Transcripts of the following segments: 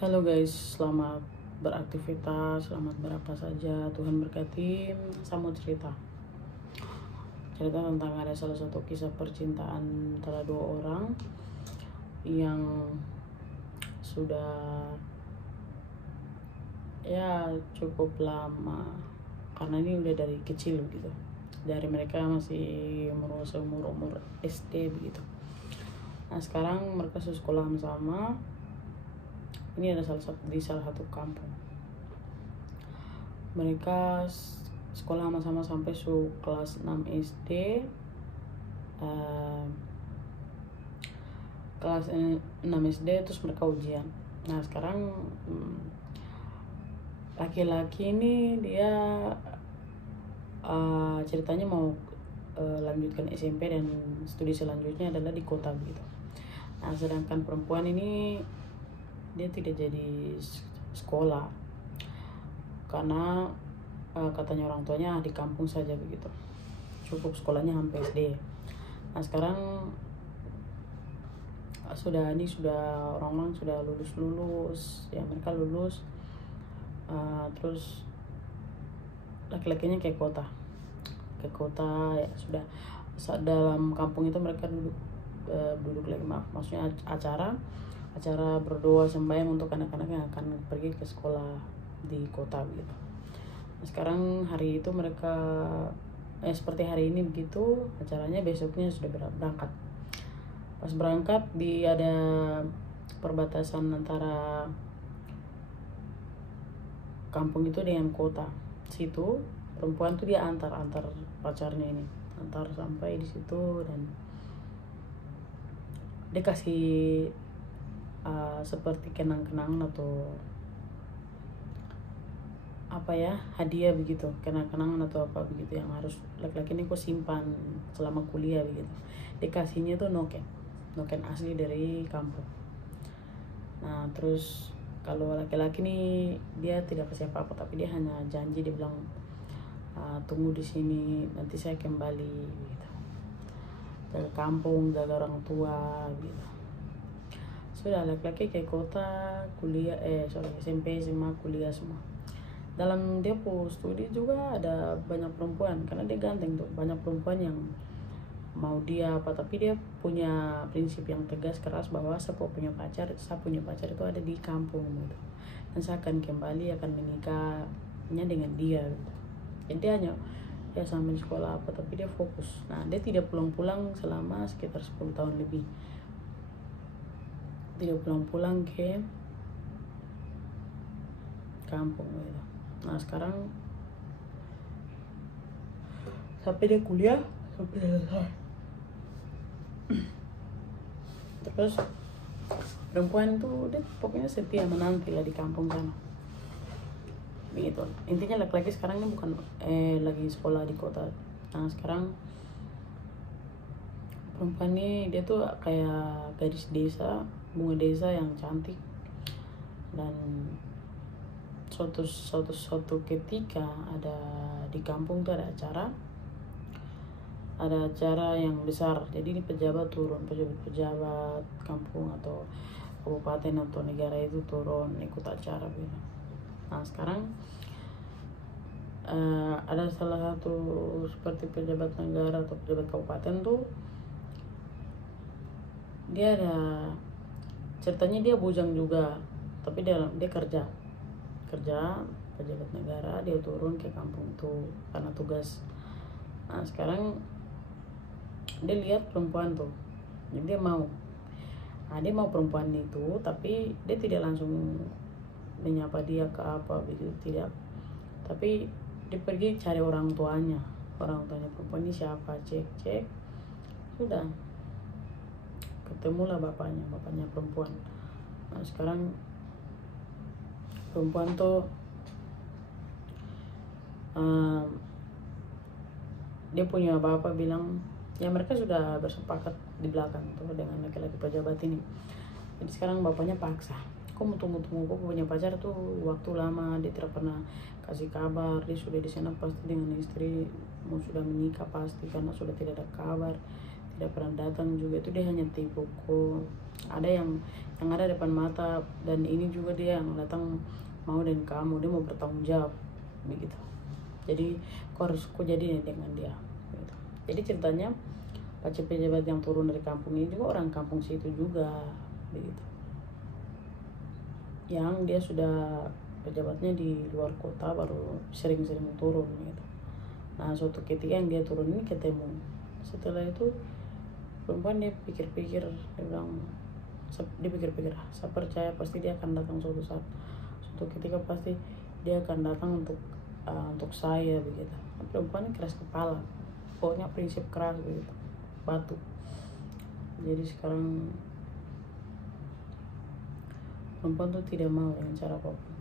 Halo guys, selamat beraktivitas, selamat berapa saja. Tuhan berkati. Saya mau cerita tentang ada salah satu kisah percintaan antara dua orang yang sudah cukup lama, karena ini udah dari kecil gitu, dari mereka masih umur SD begitu. Nah sekarang mereka sekolah sama. Ini ada di salah satu kampung. Mereka sekolah sama-sama sampai kelas 6 SD. Kelas 6 SD terus mereka ujian. Nah sekarang laki-laki ini dia ceritanya mau lanjutkan SMP dan studi selanjutnya adalah di kota begitu. Nah sedangkan perempuan ini dia tidak jadi sekolah karena katanya orang tuanya di kampung saja begitu, cukup sekolahnya sampai SD. Nah sekarang orang-orang sudah lulus ya, mereka lulus, terus laki-lakinya ke kota ya sudah. Dalam kampung itu mereka duduk lagi, maksudnya acara berdoa sembahyang untuk anak-anak yang akan pergi ke sekolah di kota gitu. Nah, sekarang hari itu mereka seperti hari ini begitu acaranya, besoknya sudah berangkat. Pas berangkat ada perbatasan antara kampung itu dengan kota. Situ perempuan tuh dia antar pacarnya ini, antar sampai di situ, dan dia kasih seperti kenang-kenangan atau hadiah begitu, kenang-kenangan atau apa begitu yang harus laki-laki ini kok simpan selama kuliah begitu. Dikasihnya tuh noken asli dari kampung. Nah terus kalau laki-laki nih dia tidak kasih apa-apa, tapi dia hanya janji, dia bilang tunggu di sini, nanti saya kembali gitu, jaga kampung, jaga orang tua gitu. Sudah laki-laki ke kota kuliah, SMP, SMA, kuliah semua. Dalam dia studi juga ada banyak perempuan, karena dia ganteng tuh, banyak perempuan yang mau dia apa, tapi dia punya prinsip yang tegas keras bahwa saya punya pacar itu ada di kampung gitu, dan saya akan kembali, akan menikahnya dengan dia gitu. Jadi dia hanya sambil sekolah apa, tapi dia fokus. Nah dia tidak pulang-pulang selama sekitar 10 tahun lebih, tidak pulang ke kampung gitu. Nah sekarang sampai dia kuliah sampai selesai. Terus perempuan tuh dia pokoknya setia menanti lah di kampung sana begitu. Intinya laki-laki sekarang ini bukan lagi sekolah di kota. Nah sekarang perempuan ini dia tuh kayak gadis desa, bunga desa yang cantik, dan suatu ketika ada di kampung tuh ada acara yang besar. Jadi ini pejabat kampung atau kabupaten atau negara itu turun ikut acara gitu. Nah sekarang ada salah satu seperti pejabat negara atau pejabat kabupaten tuh, dia ada ceritanya dia bujang juga, tapi dia kerja pejabat negara, dia turun ke kampung itu karena tugas. Nah sekarang dia lihat perempuan tuh, jadi dia mau perempuan itu, tapi dia tidak langsung menyapa dia ke apa begitu, tidak, tapi dia pergi cari orang tuanya perempuan ini siapa, cek sudah ketemulah bapaknya perempuan. Nah sekarang perempuan tuh dia punya bapak bilang, ya mereka sudah bersepakat di belakang tuh dengan laki-laki pejabat ini. Jadi sekarang bapaknya paksa, kok mau tunggu kok punya pacar tuh waktu lama, dia tidak pernah kasih kabar, dia sudah di sana pasti dengan istri, mau sudah menikah pasti, karena sudah tidak ada kabar, tidak pernah datang juga, itu dia hanya tipu kok. Ada yang ada depan mata, dan ini juga dia yang datang mau dan kamu, dia mau bertanggung jawab begitu. Jadi kok jadi dengan dia gitu. Jadi ceritanya pejabat yang turun dari kampung ini juga orang kampung situ juga begitu, yang dia sudah pejabatnya di luar kota baru sering-sering turun gitu. Nah suatu ketika yang dia turun ini ketemu, setelah itu perempuan dia pikir-pikir, dia bilang, dia pikir-pikir, saya percaya pasti dia akan datang suatu saat, suatu ketika pasti dia akan datang untuk saya begitu. Perempuan ini keras kepala, pokoknya prinsip keras begitu, batu. Jadi sekarang perempuan tuh tidak mau dengan cara apapun,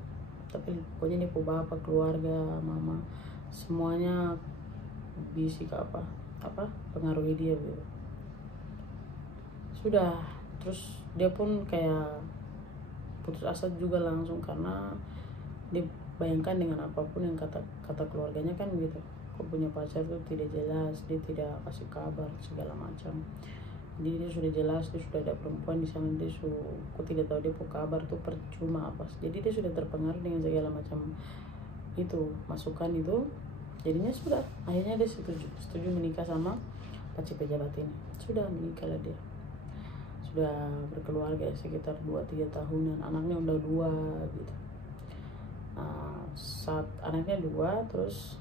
tapi pokoknya dia bapak, keluarga, mama, semuanya bisik apa pengaruhi dia gitu. Sudah, terus dia pun kayak putus asa juga langsung, karena dia bayangkan dengan apapun yang kata keluarganya kan gitu, kok punya pacar tuh tidak jelas, dia tidak kasih kabar segala macam. Jadi dia sudah jelas, dia sudah ada perempuan di sana, dia kok tidak tahu dia punya kabar tuh percuma apa. Jadi dia sudah terpengaruh dengan segala macam itu masukan itu. Jadinya sudah, akhirnya dia setuju menikah sama pejabat ini. Sudah menikahlah dia, sudah berkeluarga sekitar 2-3 tahunan, anaknya udah 2 gitu. Nah, saat anaknya 2, terus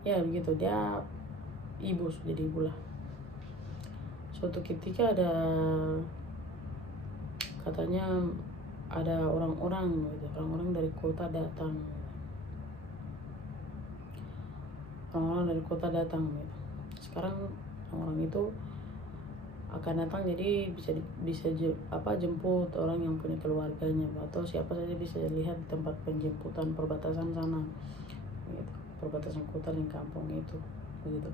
ya begitu, dia jadi ibu lah. Suatu ketika katanya ada orang-orang gitu, orang-orang dari kota datang, gitu. Sekarang orang itu akan datang, jadi bisa jemput orang yang punya keluarganya, atau siapa saja bisa lihat di tempat penjemputan perbatasan sana gitu, perbatasan kota dan kampung itu begitu.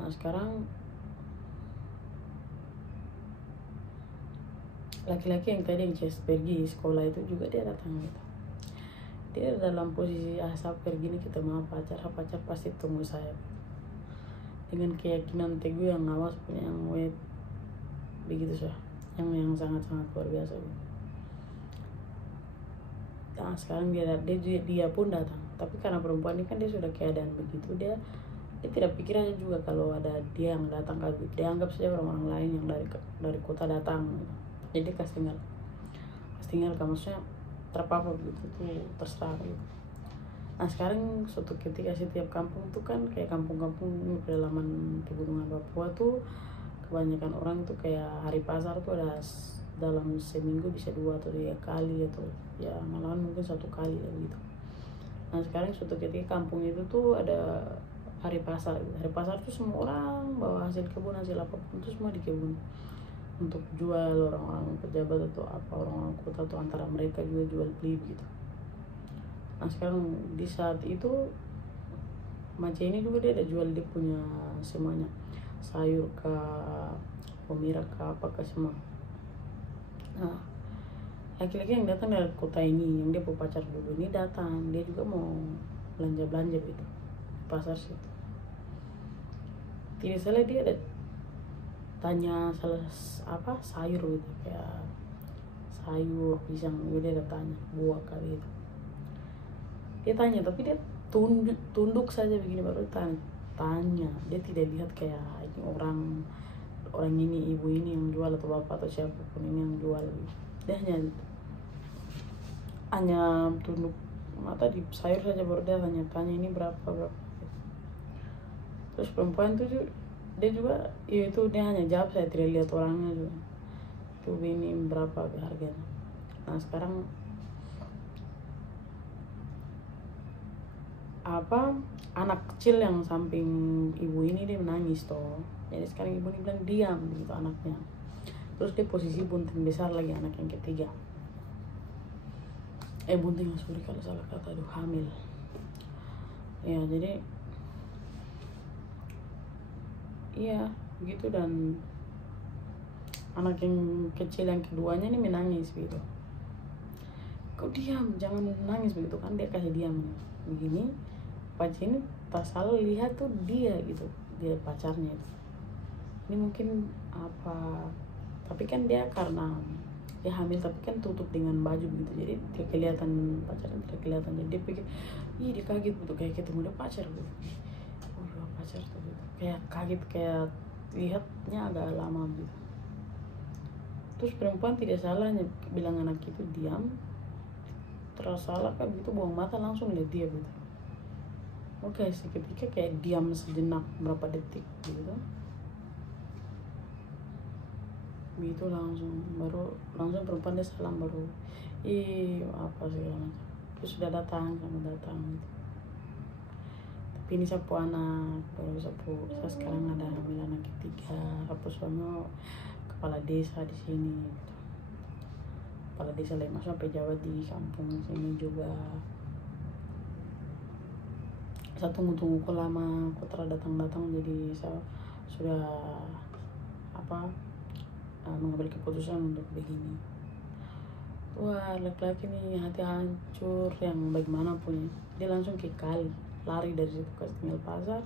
Nah sekarang laki-laki yang tadi yang pergi sekolah itu juga dia datang gitu. Dia dalam posisi saya pergi nih ketemu pacar pasti tunggu saya, dengan keyakinan teguh yang awas punya yang wet begitu sih, yang sangat-sangat luar biasa gitu. Nah sekarang dia pun datang, tapi karena perempuan ini kan dia sudah keadaan begitu, dia tidak pikir aja juga kalau ada dia yang datang, dia anggap saja orang-orang lain yang dari kota datang gitu. Jadi kasih tinggal maksudnya terpapar gitu tuh, terserah gitu. Nah sekarang suatu ketika setiap kampung tuh kan kayak kampung-kampung pedalaman pegunungan Papua tuh, kebanyakan orang tuh kayak hari pasar tuh ada dalam seminggu bisa 2 atau 3 kali, atau ya malahan mungkin 1 kali gitu. Nah sekarang suatu ketika kampung itu tuh ada hari pasar gitu. Hari pasar tuh semua orang bawa hasil kebun, hasil apapun tuh semua di kebun untuk jual, orang-orang pejabat atau apa, orang-orang kota atau antara mereka juga jual beli gitu. Nah sekarang di saat itu Mace ini juga dia ada jual, dia punya semuanya, sayur ke pemira ke apa ke semua. Nah laki-laki yang datang dari kota ini, yang dia pacar dulu ini datang, dia juga mau belanja gitu pasar situ. Tidak salah dia ada tanya sayur gitu, kayak sayur pisang gitu, dia ada tanya buah kali itu. Dia tanya tapi dia tunduk saja begini, baru tanya. Dia tidak lihat kayak ini orang ini, ibu ini yang jual atau bapak atau siapapun ini yang jual. Dia hanya tunduk mata di sayur saja, baru dia tanya ini berapa. Terus perempuan tuh dia juga ya itu, dia hanya jawab, saya tidak lihat orangnya juga, tuh ini berapa harganya. Nah sekarang anak kecil yang samping ibu ini dia menangis toh. Jadi sekarang ibu ini bilang diam gitu anaknya. Terus dia posisi bunting besar lagi, anak yang ketiga. Bunting sorry kalau salah kata, hamil. Ya jadi iya gitu, dan anak yang kecil yang keduanya ini menangis gitu. Kau diam, jangan nangis begitu kan, dia kasih diam begini. Pacar ini tak salah lihat tuh dia gitu, dia pacarnya itu. Ini mungkin apa, tapi kan dia karena dia hamil tapi kan tutup dengan baju gitu, jadi dia kelihatan pacarnya tidak kelihatan, jadi dia pikir ih dia kaget gitu kayak ketemu dia pacar gitu. Oh ya pacar tuh gitu, kayak kaget, kayak lihatnya agak lama gitu. Terus perempuan tidak salahnya bilang anak itu diam, terus salah kan gitu, buang mata langsung lihat dia gitu. Oke, seketika kayak diam sejenak berapa detik gitu, gitu langsung perempuan dia salam, baru apa segala macam, terus sudah datang gitu. Tapi ini sapu anak baru sapu, saya sekarang ada hamil anak ketiga, sapu suami kepala desa di sini gitu. Kepala desa Lema sampai Jawa di kampung sini juga. Saya tunggu kok lama, kok datang, jadi saya sudah mengambil keputusan untuk begini. Wah, laki-laki nih hati hancur yang bagaimanapun ya. Dia langsung ke kali, lari dari situ ke tinggal pasar.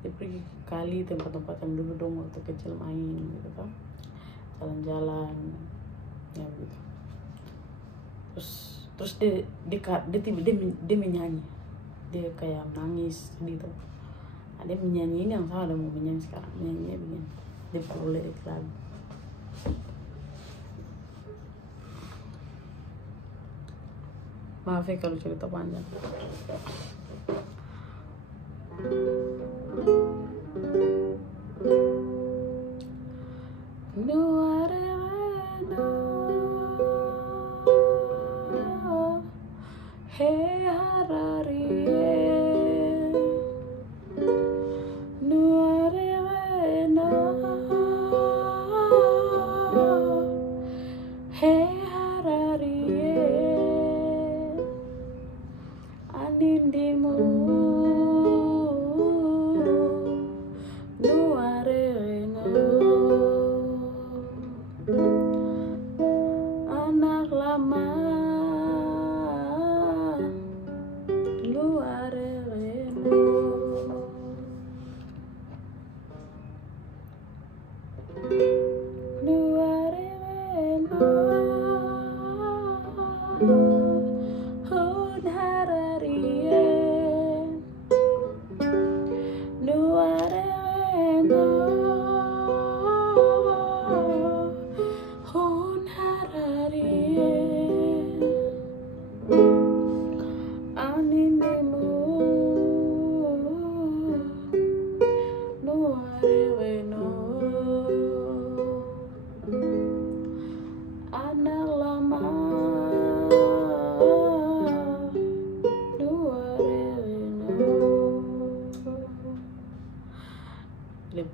Dia pergi ke kali, tempat-tempat yang dulu dong waktu kecil main gitu kan, jalan-jalan ya gitu. Terus dia menyanyi, dia kayak nangis gitu. Dia menyanyi ini yang salah, ada mau menyanyi sekarang, menyanyinya begini, dia perlu lirik lagu. Maaf ya kalau cerita panjang.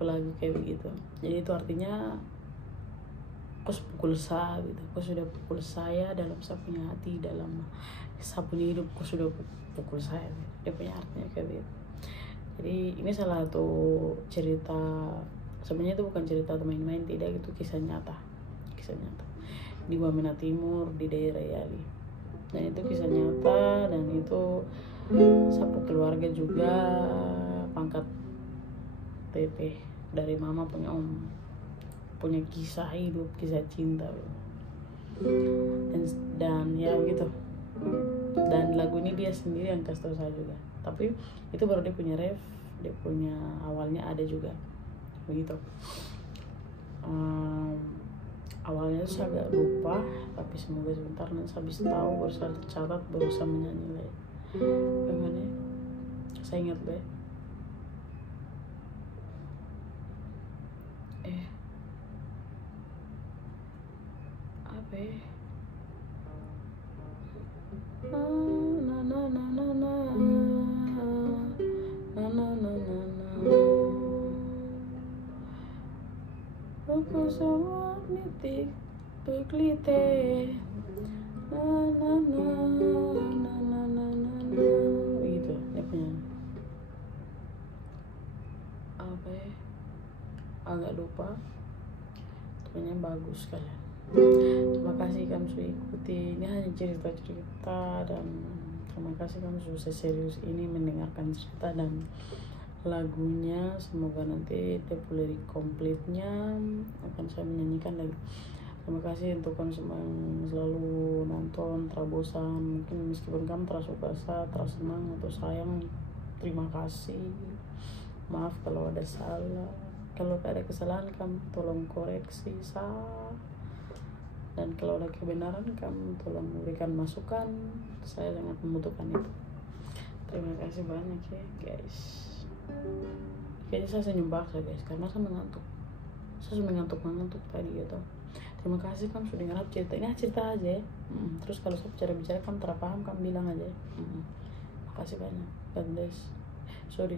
Lagu kayak begitu. Jadi itu artinya kau pukul saya gitu, kau sudah pukul saya dalam saya punya hati, dalam saya punya hidup, kau sudah pukul saya. Dia punya artinya kayak gitu. Jadi ini salah satu cerita, sebenarnya itu bukan cerita main-main, tidak, itu kisah nyata di Wamena Timur, di daerah Yali. Dan itu kisah nyata, dan itu sapu keluarga juga, pangkat PP dari mama punya om, punya kisah hidup, kisah cinta, dan ya gitu. Dan lagu ini dia sendiri yang kasih tahu saya juga, tapi itu baru dia punya ref, dia punya awalnya ada juga begitu. Awalnya saya agak lupa, tapi semoga sebentar nanti saya bisa tahu, baru saya catat, baru saya menyanyi lagi. Bagaimana? Saya ingat deh. Gitu dia punya apa ya, agak lupa, pokoknya bagus kalian. Terima kasih kamu sudah ikuti, ini hanya cerita-cerita, dan terima kasih kamu sudah serius ini mendengarkan cerita dan lagunya. Semoga nanti dia lirik komplitnya akan saya menyanyikan lagi. Terima kasih untuk kamu semua yang selalu nonton, terabosan. Mungkin meskipun kamu terasuka, tersenang atau sayang, terima kasih. Maaf kalau ada salah. Kalau ada kesalahan kamu tolong koreksi dan kalau ada kebenaran kamu tolong berikan masukan. Saya sangat membutuhkan itu. Terima kasih banyak ya guys. Kayaknya saya senyum paksa guys karena saya mengantuk. Saya sudah mengantuk tadi gitu. Terima kasih kamu sudah dengar cerita ini, cerita aja ya. Terus kalau saya bicara kamu terpaham, kamu bilang aja. Makasih banyak. God bless. Sorry.